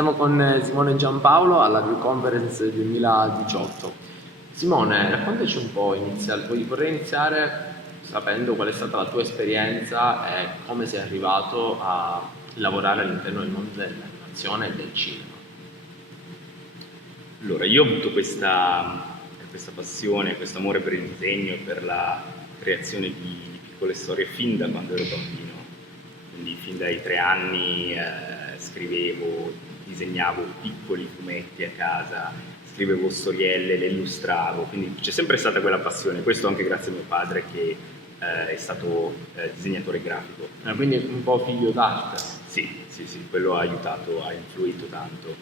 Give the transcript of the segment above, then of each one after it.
Siamo con Simone Giampaolo all'AgriConference 2018. Simone, raccontaci un po', vorrei iniziare sapendo qual è stata la tua esperienza e come sei arrivato a lavorare all'interno del mondo dell'animazione e del cinema. Allora, io ho avuto questa passione, questo amore per il disegno e per la creazione di piccole storie fin da quando ero bambino. Quindi fin dai 3 anni scrivevo, disegnavo piccoli fumetti a casa, scrivevo storielle, le illustravo, quindi c'è sempre stata quella passione, questo anche grazie a mio padre che è stato disegnatore grafico. Quindi un po' figlio d'arte. Sì, quello ha aiutato, ha influito tanto.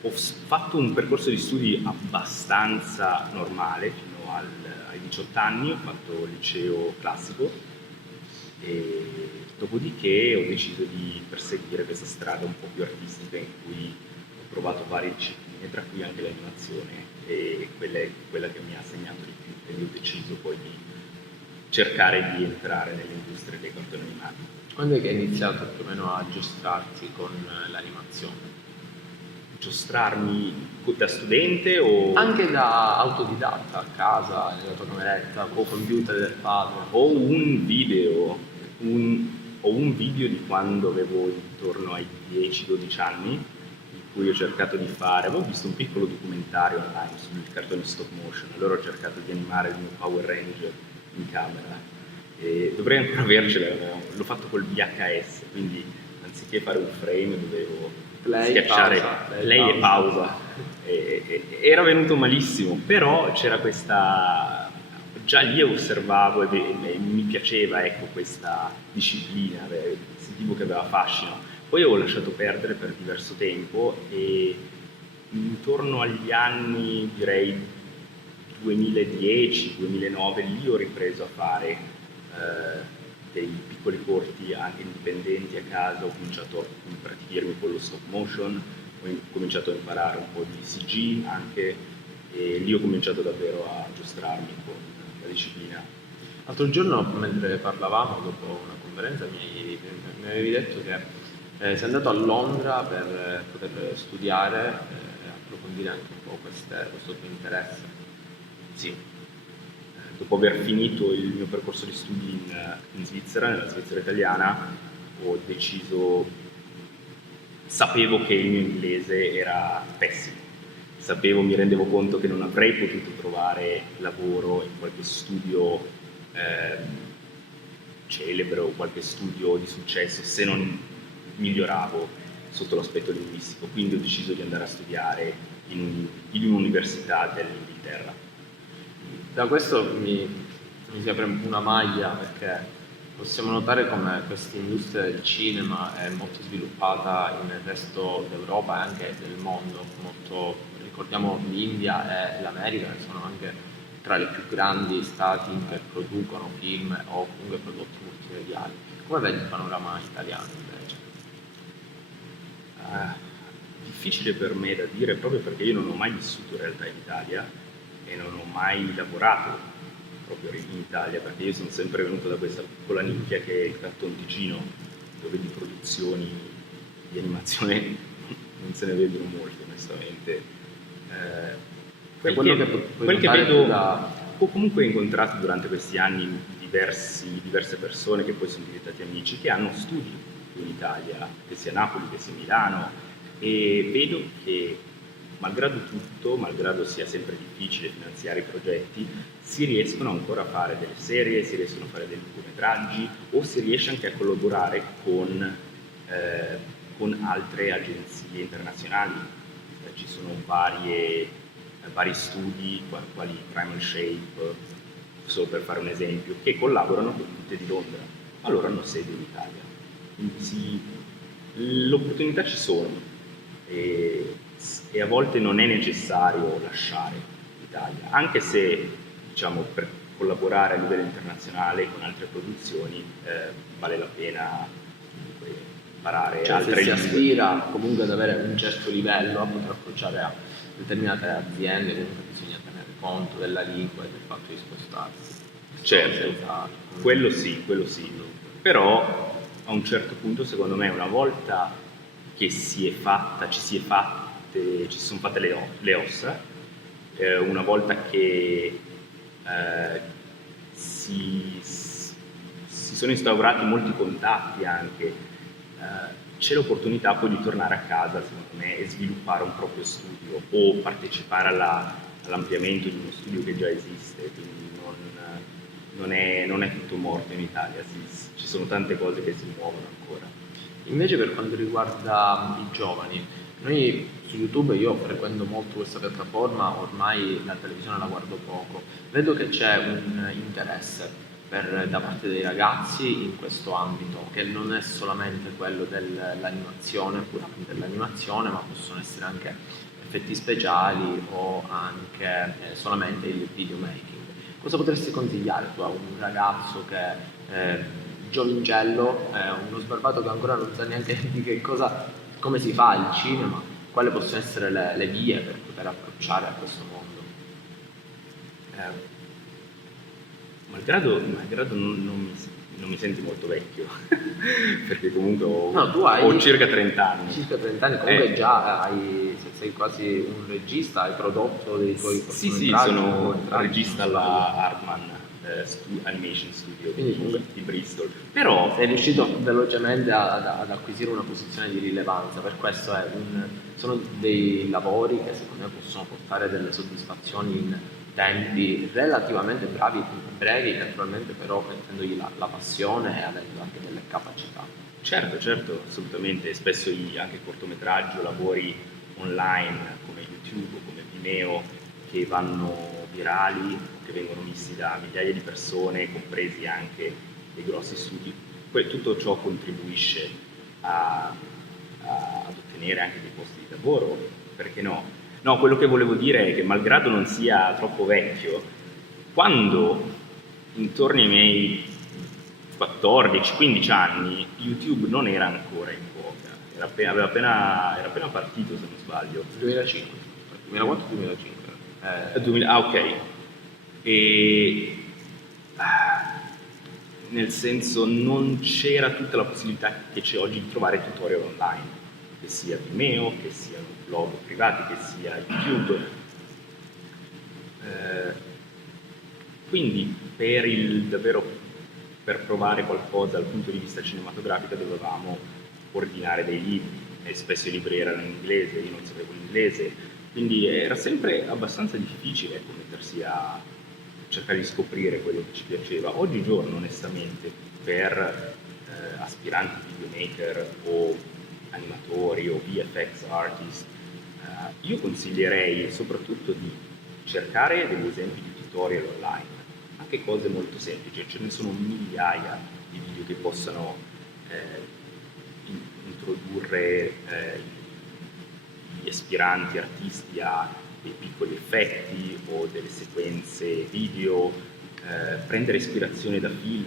Ho fatto un percorso di studi abbastanza normale fino ai 18 anni, ho fatto il liceo classico e dopodiché ho deciso di perseguire questa strada un po' più artistica in cui ho provato varie discipline, tra cui anche l'animazione, e quella è quella che mi ha segnato di più, quindi ho deciso poi di cercare di entrare nell'industria dei cartoni animati. Quando è che hai iniziato più o meno a giostrarti con l'animazione? Giostrarmi da studente o Anche da autodidatta, a casa, nella tua cameretta, col computer del padre. ho un video di quando avevo intorno ai 10-12 anni, in cui ho cercato di fare, avevo visto un piccolo documentario online sul cartone stop motion, allora ho cercato di animare il mio Power Ranger in camera e dovrei ancora avercela, l'ho fatto col VHS, quindi anziché fare un frame dovevo schiacciare play e pausa. Era venuto malissimo, però c'era questa, già lì osservavo e mi piaceva, ecco, questa disciplina, sentivo che aveva fascino. Poi ho lasciato perdere per diverso tempo e intorno agli anni, direi 2010-2009, lì ho ripreso a fare dei piccoli corti anche indipendenti a casa, ho cominciato a praticarmi con lo stop motion, ho cominciato a imparare un po' di CG anche, e lì ho cominciato davvero a giostrarmi con la disciplina. L'altro giorno, mentre parlavamo dopo una conferenza, mi avevi detto che sei andato a Londra per poter studiare e approfondire anche un po' questo tuo interesse. Sì. Dopo aver finito il mio percorso di studi in Svizzera, nella Svizzera italiana, ho deciso, sapevo che il mio inglese era pessimo, mi rendevo conto che non avrei potuto trovare lavoro in qualche studio celebre o qualche studio di successo se non miglioravo sotto l'aspetto linguistico, quindi ho deciso di andare a studiare in un'università dell'Inghilterra. Da questo mi si apre una maglia, perché possiamo notare come questa industria del cinema è molto sviluppata nel resto d'Europa e anche del mondo. Ricordiamo l'India e l'America, che sono anche tra i più grandi stati che producono film o comunque prodotti multimediali. Come vedi il panorama italiano invece? Difficile per me da dire, proprio perché io non ho mai vissuto in realtà in Italia e non ho mai lavorato proprio in Italia, perché io sono sempre venuto da questa piccola nicchia che è il Carton Ticino, dove di produzioni di animazione non se ne vedono molte, onestamente. Quel che vedo, ho comunque incontrato durante questi anni diverse persone che poi sono diventati amici, che hanno studi in Italia, che sia Napoli, che sia Milano, e vedo che malgrado tutto, malgrado sia sempre difficile finanziare i progetti, si riescono ancora a fare delle serie, si riescono a fare dei lungometraggi o si riesce anche a collaborare con altre agenzie internazionali. Ci sono vari studi, quali Primal Shape, solo per fare un esempio, che collaborano con tutte di Londra, ma loro hanno sede in Italia. Quindi l'opportunità ci sono. E a volte non è necessario lasciare l'Italia, anche se, diciamo, per collaborare a livello internazionale con altre produzioni vale la pena imparare altre lingue. Se si aspira comunque ad avere un certo livello, a poter approcciare a determinate aziende, comunque bisogna tenere conto della lingua e del fatto di spostarsi. Certo, quello sì, però a un certo punto, secondo me, una volta che ci si sono fatte le ossa, una volta che si sono instaurati molti contatti anche, c'è l'opportunità poi di tornare a casa, secondo me, e sviluppare un proprio studio o partecipare all'ampliamento di uno studio che già esiste, quindi non è tutto morto in Italia, ci sono tante cose che si muovono ancora. Invece per quanto riguarda i giovani, noi su YouTube, io frequento molto questa piattaforma, ormai la televisione la guardo poco, vedo che c'è un interesse da parte dei ragazzi in questo ambito, che non è solamente quello dell'animazione, puramente dell'animazione, ma possono essere anche effetti speciali o anche solamente il videomaking. Cosa potresti consigliare tu a un ragazzo giovincello, uno sbarbato che ancora non sa neanche di come si fa il cinema, quali possono essere le vie per poter approcciare a questo mondo? Malgrado non mi senti molto vecchio, perché comunque Tu hai ho circa 30 anni. Circa 30 anni, comunque già sei quasi un regista, hai prodotto dei tuoi Sì, sono regista alla Hartman Animation Studio di Bristol. Però sei riuscito velocemente ad acquisire una posizione di rilevanza, per questo sono dei lavori che secondo me possono portare delle soddisfazioni in tempi relativamente brevi, naturalmente, però mettendogli la passione e avendo anche delle capacità. Certo, assolutamente. Spesso anche cortometraggio, lavori online come YouTube o come Vimeo che vanno virali, che vengono visti da migliaia di persone, compresi anche dei grossi studi. Tutto ciò contribuisce ad ottenere anche dei posti di lavoro, perché no? No, quello che volevo dire è che malgrado non sia troppo vecchio, quando intorno ai miei 14-15 anni YouTube non era ancora in voga, era appena partito, se non sbaglio. 2005, 2004-2005. Ok. Nel senso non c'era tutta la possibilità che c'è oggi di trovare tutorial online, che sia Vimeo, che siano blog privati, che sia YouTube. Quindi per provare qualcosa dal punto di vista cinematografico dovevamo ordinare dei libri e spesso i libri erano in inglese, io non sapevo l'inglese, quindi era sempre abbastanza difficile mettersi a cercare di scoprire quello che ci piaceva. Oggigiorno, onestamente, per aspiranti videomaker o animatori o VFX artist, io consiglierei soprattutto di cercare degli esempi di tutorial online, anche cose molto semplici, ce ne sono migliaia di video che possano introdurre gli aspiranti artisti a dei piccoli effetti o delle sequenze video, prendere ispirazione da film.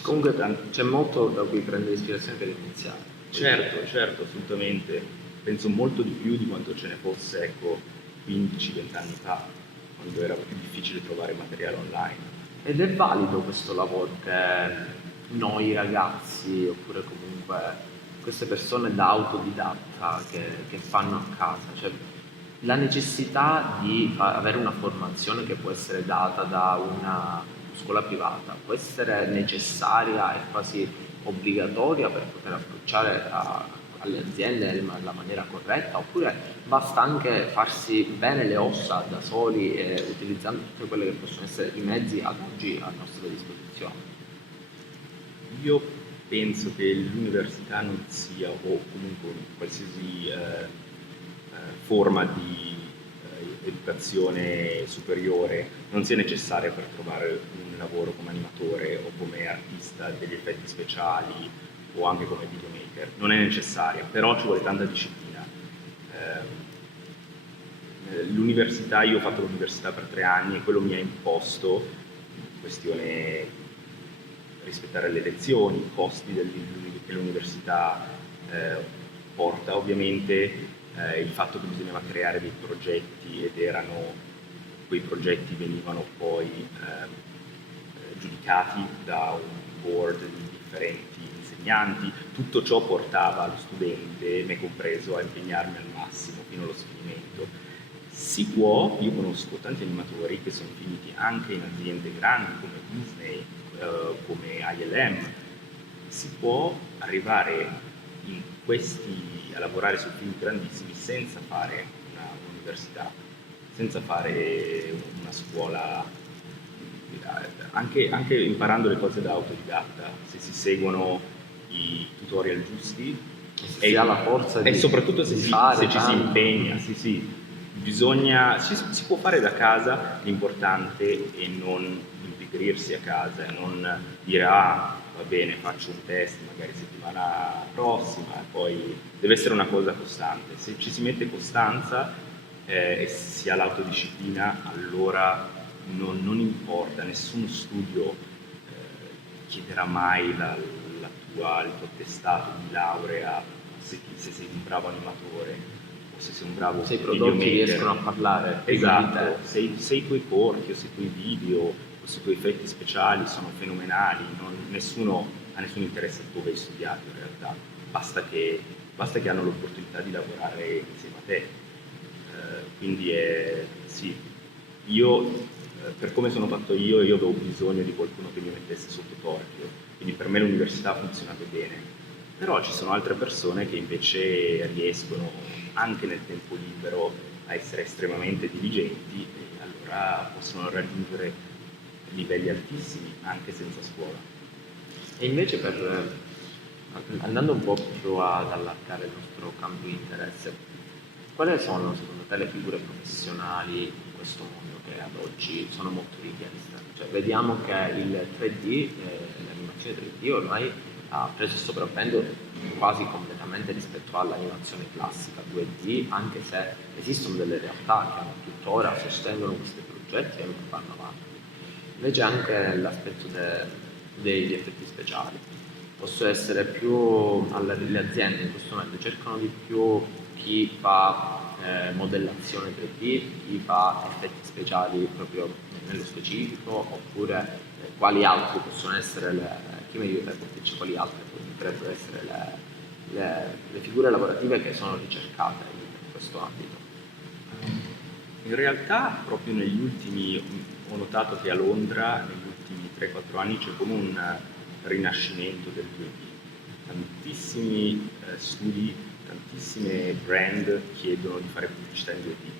Comunque c'è molto da cui prendere ispirazione per iniziare. Certo, assolutamente. Penso molto di più di quanto ce ne fosse 15-20 anni fa, quando era più difficile trovare materiale online. Ed è valido questo lavoro che noi ragazzi, oppure comunque queste persone da autodidatta che fanno a casa, cioè la necessità di avere una formazione che può essere data da una scuola privata, può essere necessaria e quasi obbligatoria per poter approcciare alle aziende nella maniera corretta, oppure basta anche farsi bene le ossa da soli utilizzando tutte quelle che possono essere i mezzi ad oggi a nostra disposizione? Io penso che l'università non sia, o comunque qualsiasi forma di educazione superiore non sia necessaria per trovare un lavoro come animatore o come artista degli effetti speciali o anche come videomaker. Non è necessaria, però ci vuole tanta disciplina. L'università, io ho fatto l'università per 3 anni e quello mi ha imposto, questione rispettare le lezioni, i costi che l'università porta, ovviamente il fatto che bisognava creare dei progetti quei progetti venivano poi giudicati da un board di differenti insegnanti, tutto ciò portava lo studente, me compreso, a impegnarmi al massimo fino allo sfinimento. Si può, io conosco tanti animatori che sono finiti anche in aziende grandi come Disney, come ILM, si può arrivare a lavorare su film grandissimi senza fare un'università, senza fare una scuola, anche imparando le cose da autodidatta, se si seguono i tutorial giusti si ha la forza e di soprattutto se fare ci si impegna, si può fare da casa, l'importante è non impigrirsi a casa e non dire va bene, faccio un test magari settimana prossima, e poi deve essere una cosa costante. Se ci si mette costanza e si ha l'autodisciplina, allora non importa, nessun studio chiederà mai il tuo attestato di laurea se sei un bravo animatore o se sei un bravo se i prodotti videomaker. riescono a parlare Esatto, se i tuoi corti o se i tuoi video o se i tuoi effetti speciali sono fenomenali, nessuno ha nessun interesse dove hai studiato in realtà, basta che hanno l'opportunità di lavorare insieme a te. Quindi sì, io per come sono fatto io avevo bisogno di qualcuno che mi mettesse sotto torchio, quindi per me l'università ha funzionato bene, però ci sono altre persone che invece riescono anche nel tempo libero a essere estremamente diligenti e allora possono raggiungere livelli altissimi anche senza scuola. E invece andando un po' più ad allargare il nostro campo di interesse, quali sono secondo te le figure professionali in questo mondo che ad oggi sono molto richieste? Cioè, vediamo che il 3D, l'animazione 3D ormai ha preso il sopravvento quasi completamente rispetto all'animazione classica 2D, anche se esistono delle realtà che tuttora sostengono questi progetti e non vanno avanti. Invece anche l'aspetto degli effetti speciali possono essere più le aziende in questo momento cercano di più chi fa modellazione 3D, chi fa effetti speciali proprio nello specifico, oppure quali altri possono essere chi mi aiuta a capirci quali altre potrebbero essere le figure lavorative che sono ricercate in questo ambito. In realtà proprio negli ultimi, ho notato che a Londra negli ultimi 3-4 anni c'è come un rinascimento del 2D. Tantissimi studi, tantissime brand chiedono di fare pubblicità in 2D.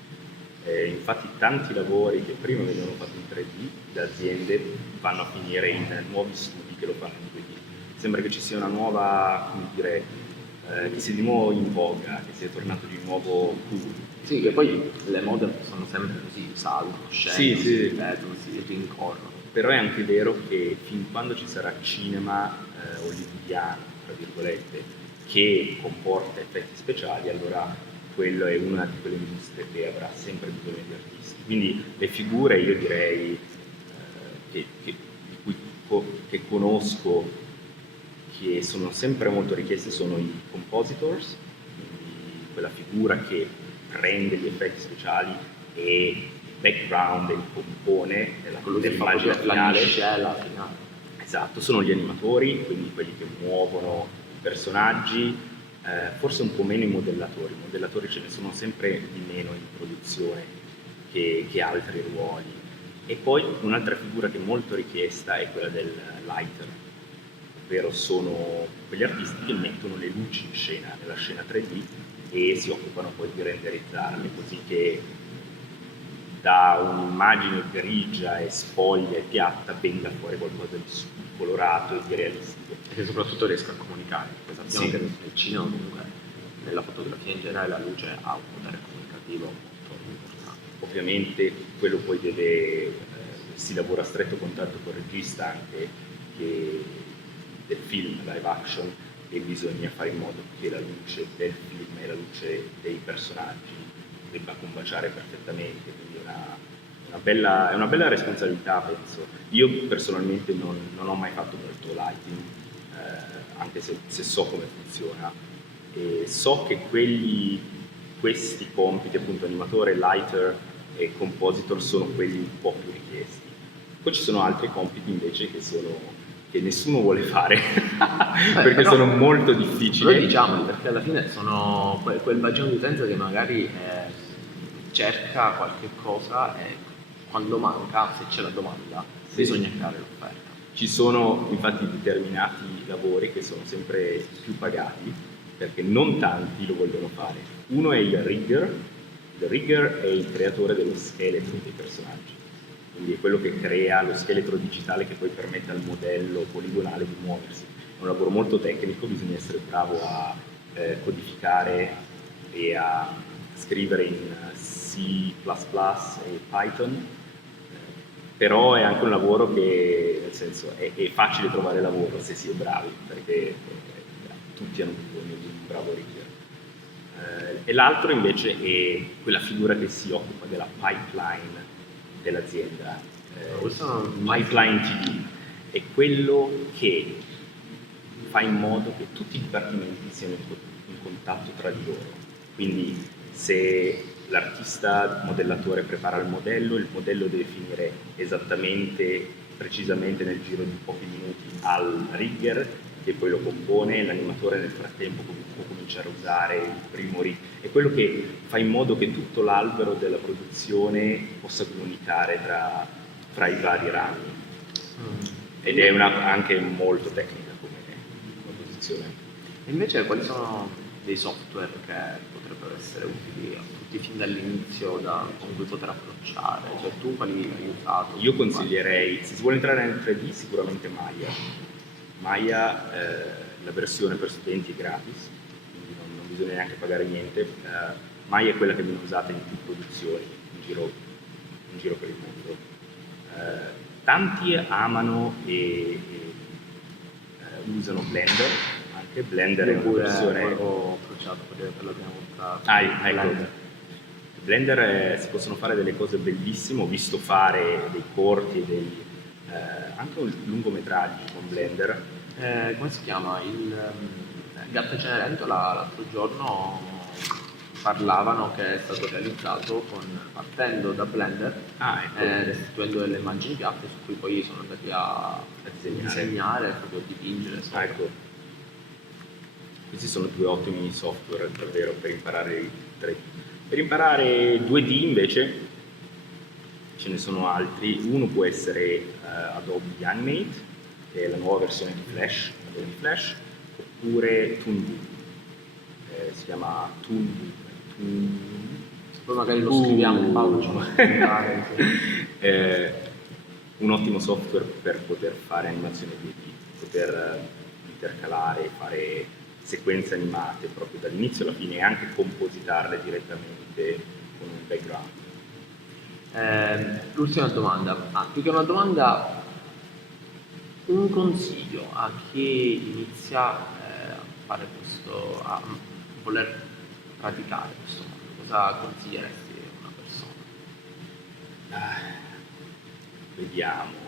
Infatti tanti lavori che prima venivano fatti in 3D da aziende vanno a finire in nuovi studi che lo fanno in 2D. Sembra che ci sia una nuova, come dire, che sia di nuovo in voga, che sia tornato di nuovo cool. Sì, che poi le mode sono sempre così, salgono, scendono, si ripetono, si rincorrono. Però è anche vero che fin quando ci sarà cinema hollywoodiano, tra virgolette, che comporta effetti speciali, allora quello è una di quelle industrie che avrà sempre bisogno di artisti. Quindi le figure, io direi, che conosco, che sono sempre molto richieste, sono i compositors, quindi quella figura che prende gli effetti speciali e il background e li compone nell'immagine finale. La finale. Esatto, sono gli animatori, quindi quelli che muovono i personaggi, forse un po' meno i modellatori. I modellatori ce ne sono sempre di meno in produzione che altri ruoli. E poi un'altra figura che è molto richiesta è quella del lighter, ovvero sono quegli artisti che mettono le luci in scena, nella scena 3D, e si occupano poi di renderizzarle, così che da un'immagine grigia e spoglia e piatta venga fuori qualcosa di colorato e di realistico. E che soprattutto riesca a comunicare, perché sappiamo che nel cinema, comunque nella fotografia in generale, la luce ha un potere comunicativo molto importante. Ovviamente quello poi si lavora a stretto contatto con il regista anche del film live action, e bisogna fare in modo che la luce del film e la luce dei personaggi debba combaciare perfettamente, quindi è una bella responsabilità, penso. Io personalmente non ho mai fatto molto lighting, anche se so come funziona, e so che questi compiti, appunto animatore, lighter e compositor, sono quelli un po' più richiesti. Poi ci sono altri compiti invece che sono che nessuno vuole fare perché però- sono molto Però difficili. diciamoli, perché alla fine sono quel bacino di utenza che magari cerca qualche cosa e quando manca, se c'è la domanda, Sì. bisogna creare l'offerta. Ci sono infatti determinati lavori che sono sempre più pagati perché non tanti lo vogliono fare. Uno è il rigger. Il rigger è il creatore dello scheletro dei personaggi, quindi è quello che crea lo scheletro digitale che poi permette al modello poligonale di muoversi. È un lavoro molto tecnico, bisogna essere bravo a codificare e a scrivere in C++ e Python, però è anche un lavoro che, nel senso, è facile trovare lavoro se si è bravi, perché tutti hanno bisogno di un bravo rigger. E l'altro invece è quella figura che si occupa della pipeline dell'azienda. Questo non- Pipeline TD è quello che fa in modo che tutti i dipartimenti siano in contatto tra di loro. Quindi se l'artista modellatore prepara il modello deve finire esattamente, precisamente nel giro di pochi minuti al rigger che poi lo compone, l'animatore nel frattempo può cominciare a usare il primo rig. È quello che fa in modo che tutto l'albero della produzione possa comunicare tra i vari rami. Ed è anche molto tecnica come posizione. E invece quali sono dei software che potrebbero essere utili a tutti fin dall'inizio con cui poter approcciare? Cioè tu quali hai usato? Io consiglierei, se si vuole entrare nel 3D, sicuramente Maya. Maya, la versione per studenti è gratis, quindi non bisogna neanche pagare niente. Maya è quella che viene usata in più produzioni in giro per il mondo. Tanti amano e usano Blender, anche Blender è una versione... Ho approcciato per la prima volta. ecco. Blender si possono fare delle cose bellissime, ho visto fare dei corti e anche lungometraggi con Blender. Come si chiama? Il Gatta Cenerentola l'altro giorno parlavano che è stato realizzato partendo da Blender Ecco. restituendo delle immagini piatte su cui poi sono andati a disegnare, proprio a dipingere sopra. Ecco. Questi sono due ottimi software davvero per imparare il 3D. Per imparare 2D invece ce ne sono altri. Uno può essere Adobe Animate, che è la nuova versione di Flash, Adobe Flash, oppure Toonboom. Si chiama Toonboom. Poi magari lo scriviamo Paolo, ci può spiegare, sì. Un ottimo software per poter fare animazione 2D, poter intercalare, fare sequenze animate proprio dall'inizio alla fine e anche compositarle direttamente con un background. L'ultima domanda, più che una domanda, un consiglio a chi inizia a fare questo, a voler praticare questo mondo, cosa consiglieresti a una persona? Vediamo.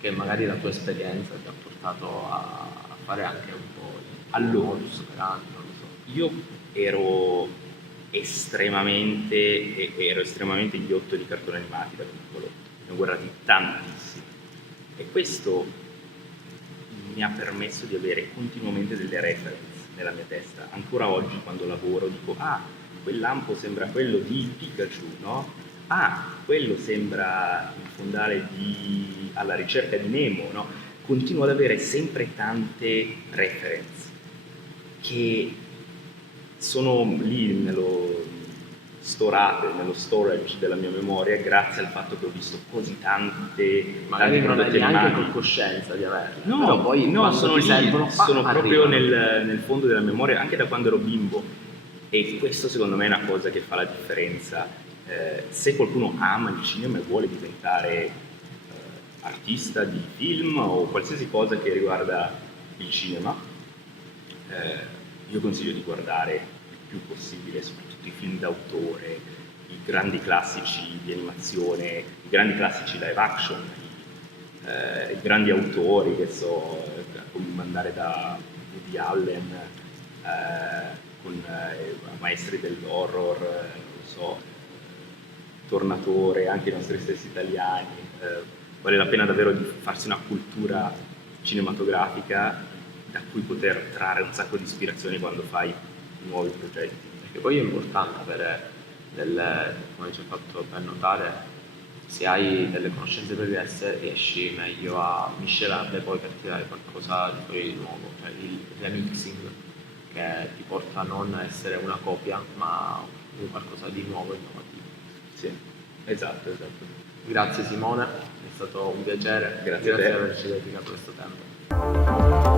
Che magari la tua esperienza ti ha portato a fare anche un po' Allora, modus operandi, non lo so. io ero estremamente ghiotto di cartoni animati da piccolo, ne ho guardati tantissimi e questo mi ha permesso di avere continuamente delle reference nella mia testa. Ancora oggi quando lavoro dico quel lampo sembra quello di Pikachu, no? Quello sembra il fondale alla ricerca di Nemo, no? Continuo ad avere sempre tante reference che sono lì storate nello storage della mia memoria grazie al fatto che ho visto così tante Magari non hai prodotti neanche animati. con coscienza di averle, No, però poi no, quando sono ti lì, servono, sono proprio arrivano. nel fondo della memoria, anche da quando ero bimbo. E questo secondo me è una cosa che fa la differenza. Se qualcuno ama il cinema e vuole diventare artista di film o qualsiasi cosa che riguarda il cinema, io consiglio di guardare il più possibile, soprattutto i film d'autore, i grandi classici di animazione, i grandi classici live action, i grandi autori, che come andare da Woody Allen con maestri dell'horror, non so, Tornatore, anche i nostri stessi italiani, vale la pena davvero di farsi una cultura cinematografica da cui poter trarre un sacco di ispirazione quando fai nuovi progetti. Perché poi è importante avere come ci ho fatto per notare, se hai delle conoscenze pregresse riesci meglio a miscelarle poi per tirare qualcosa di fuori di nuovo, cioè il remixing che ti porta a non essere una copia ma un qualcosa di nuovo e innovativo. Sì, esatto. Grazie Simone, è stato un piacere, Grazie a te. per averci dedicato questo tempo.